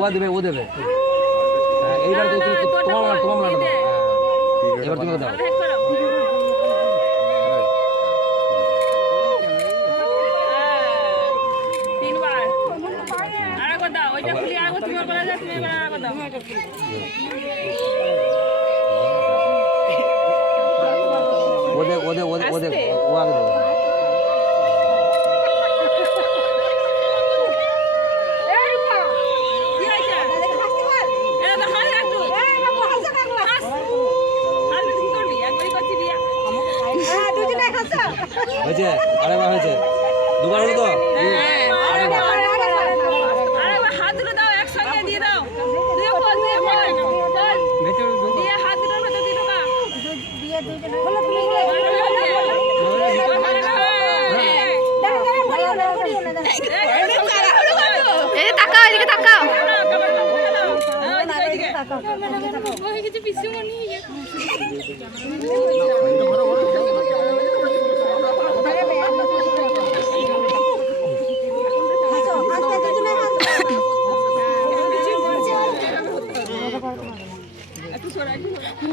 ও দেবে এইবার তোমার মালা দাও এবার তুমি দাও ওদের ও আগে দেবে হয়েছে আরেকবার হয়েছে দুবার হলো তো হাত দুটো দাও একসঙ্গে দিয়ে দাও দিয়ে হাত দুটোর ভেতর দিয়ে দাও তাকাও এদিকে তাকাও কিছু পিছু মনে